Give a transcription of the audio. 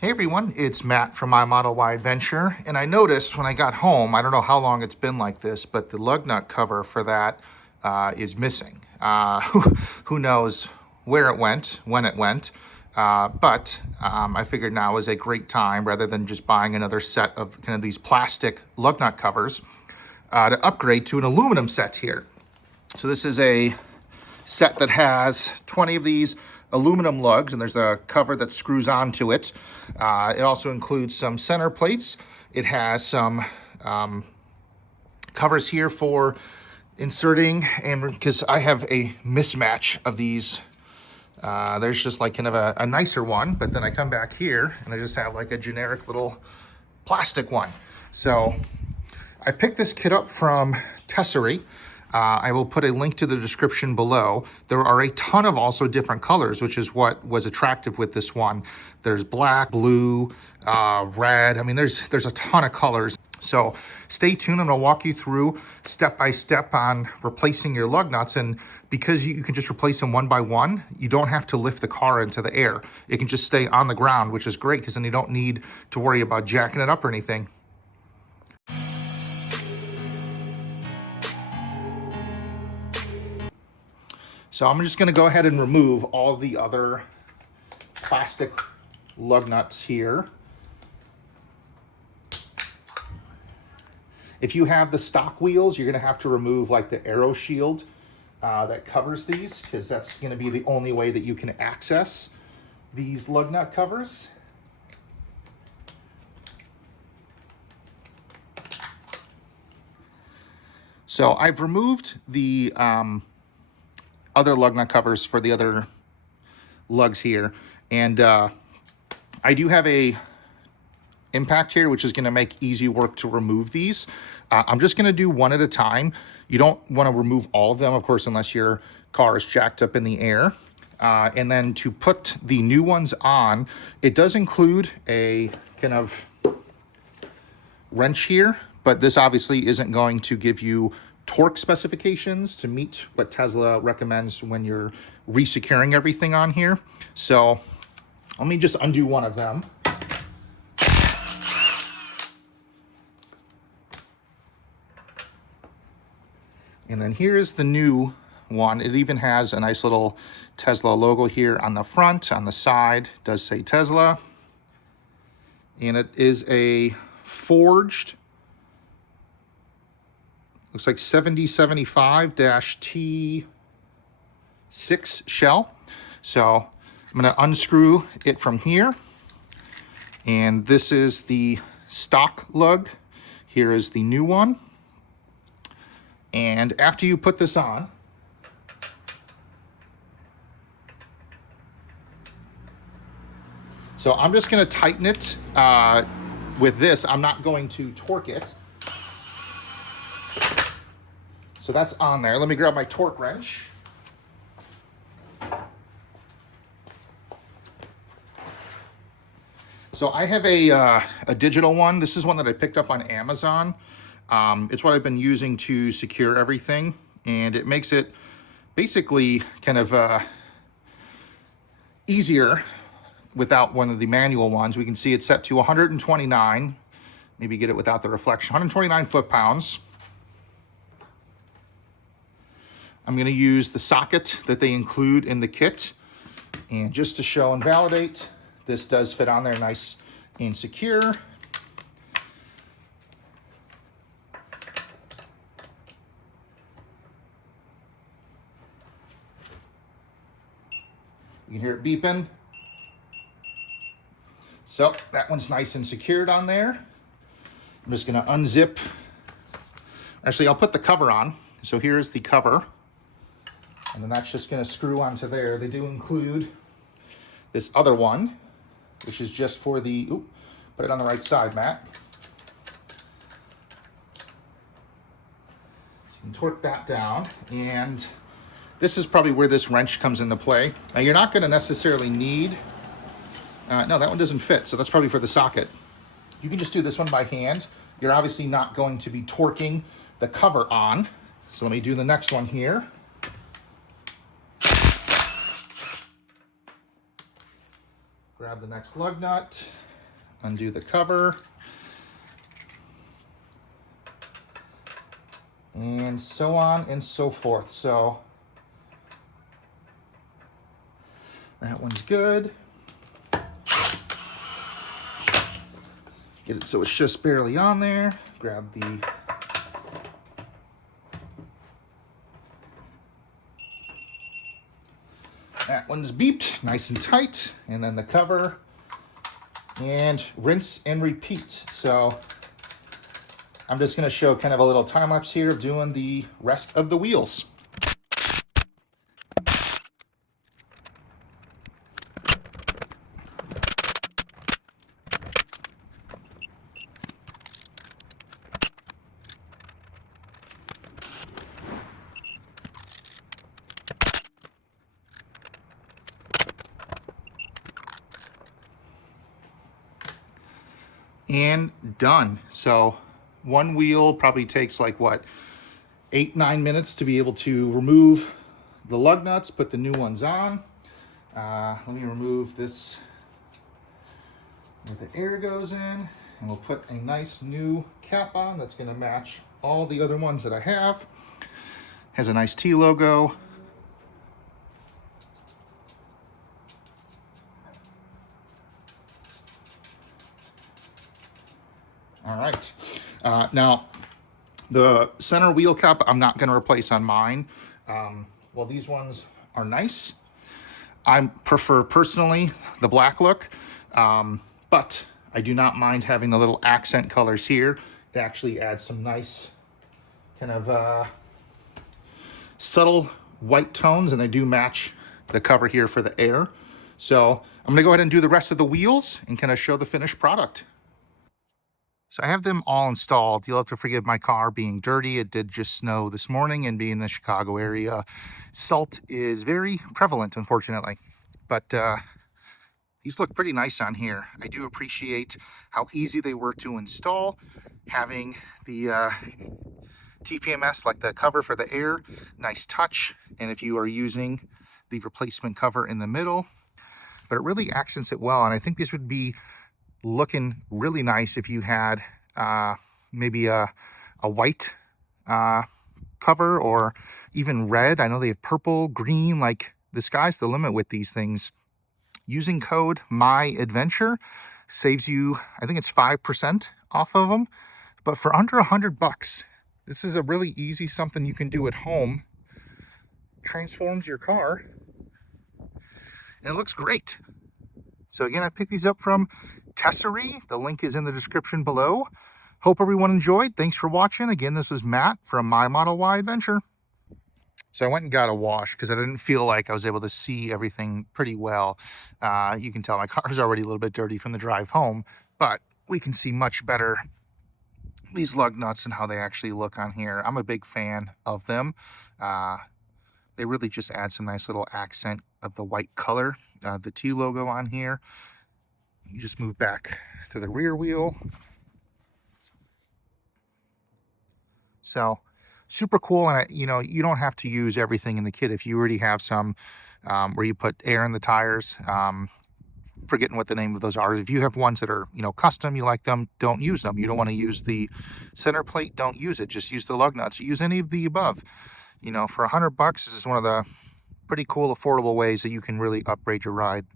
Hey everyone, it's Matt from my Model Y Adventure, and I noticed when I got home, I don't know how long it's been like this, but the lug nut cover for that is missing. Who knows where it went, when it went, but I figured now is a great time, rather than just buying another set of kind of these plastic lug nut covers, to upgrade to an aluminum set here. So this is a set that has 20 of these aluminum lugs, and there's a cover that screws onto it. It also includes some center plates. It has some covers here for inserting, and because I have a mismatch of these, there's just like kind of a nicer one, but then I come back here and I just have like a generic little plastic one. So I picked this kit up from Tesery. I will put a link to the description below. There are a ton of also different colors, which is what was attractive with this one. There's black, blue, red. I mean, there's a ton of colors. So stay tuned, and I'll walk you through step by step on replacing your lug nuts. And because you can just replace them one by one, you don't have to lift the car into the air. It can just stay on the ground, which is great because then you don't need to worry about jacking it up or anything. So I'm just going to go ahead and remove all the other plastic lug nuts here. If you have the stock wheels, you're going to have to remove like the aero shield that covers these, because that's going to be the only way that you can access these lug nut covers. So I've removed the other lug nut covers for the other lugs here, and I do have a impact here, which is going to make easy work to remove these. I'm just going to do one at a time. You don't want to remove all of them, of course, unless your car is jacked up in the air. And then to put the new ones on, it does include a kind of wrench here, but this obviously isn't going to give you torque specifications to meet what Tesla recommends when you're resecuring everything on here. So let me just undo one of them. And then here's the new one. It even has a nice little Tesla logo here on the front. On the side, it does say Tesla. And it is a forged, looks like 7075-T6 shell. So I'm going to unscrew it from here. And this is the stock lug. Here is the new one. And after you put this on, so I'm just going to tighten it with this. I'm not going to torque it. So that's on there. Let me grab my torque wrench. So I have a digital one. This is one that I picked up on Amazon. It's what I've been using to secure everything, and it makes it basically kind of easier without one of the manual ones. We can see it's set to 129, maybe get it without the reflection, 129 foot-pounds. I'm going to use the socket that they include in the kit, and just to show and validate, this does fit on there nice and secure. You can hear it beeping. So that one's nice and secured on there. I'm just going to unzip. Actually, I'll put the cover on. So here's the cover. And then that's just going to screw onto there. They do include this other one, which is just for the, put it on the right side, Matt. So you can torque that down, and this is probably where this wrench comes into play. Now you're not going to necessarily need, no, that one doesn't fit, so that's probably for the socket. You can just do this one by hand. You're obviously not going to be torquing the cover on. So let me do the next one here. Grab the next lug nut. undo the cover, and so on and so forth. So that one's good. Get it so it's just barely on there. Grab the that one's beeped, nice and tight, and then the cover, and rinse and repeat. So I'm just going to show kind of a little time lapse here of doing the rest of the wheels. And done. So one wheel probably takes like what, 8-9 minutes to be able to remove the lug nuts, put the new ones on. Let me remove this where the air goes in, and we'll put a nice new cap on that's going to match all the other ones that I have. Has a nice T logo. All right. Now, the center wheel cap, I'm not going to replace on mine. Well, these ones are nice. I prefer, personally, the black look, but I do not mind having the little accent colors here. It actually adds some nice kind of subtle white tones, and they do match the cover here for the air. So I'm going to go ahead and do the rest of the wheels and kind of show the finished product. So I have them all installed. You'll have to forgive my car being dirty. It did just snow this morning, and being in the Chicago area, salt is very prevalent, unfortunately. But these look pretty nice on here. I do appreciate how easy they were to install. Having the TPMS, like the cover for the air, nice touch. And if you are using the replacement cover in the middle, but it really accents it well. And I think this would be looking really nice if you had maybe a white cover, or even red. I know they have purple, green, like the sky's the limit with these things. Using code MyAdventure saves you, I think it's 5% off of them, but for under $100, this is a really easy something you can do at home. Transforms your car, and it looks great. So again, I picked these up from Tesery. The link is in the description below. Hope everyone enjoyed. Thanks for watching. Again, this is Matt from My Model Y Adventure. So I went and got a wash because I didn't feel like I was able to see everything pretty well. You can tell my car is already a little bit dirty from the drive home, but we can see much better these lug nuts and how they actually look on here. I'm a big fan of them. They really just add some nice little accent of the white color. The T logo on here. You just move back to the rear wheel. So super cool. And you know, you don't have to use everything in the kit. If you already have some where you put air in the tires, forgetting what the name of those are. If you have ones that are, you know, custom, you like them, don't use them. You don't want to use the center plate, don't use it. Just use the lug nuts. Use any of the above. You know, for $100, this is one of the pretty cool, affordable ways that you can really upgrade your ride.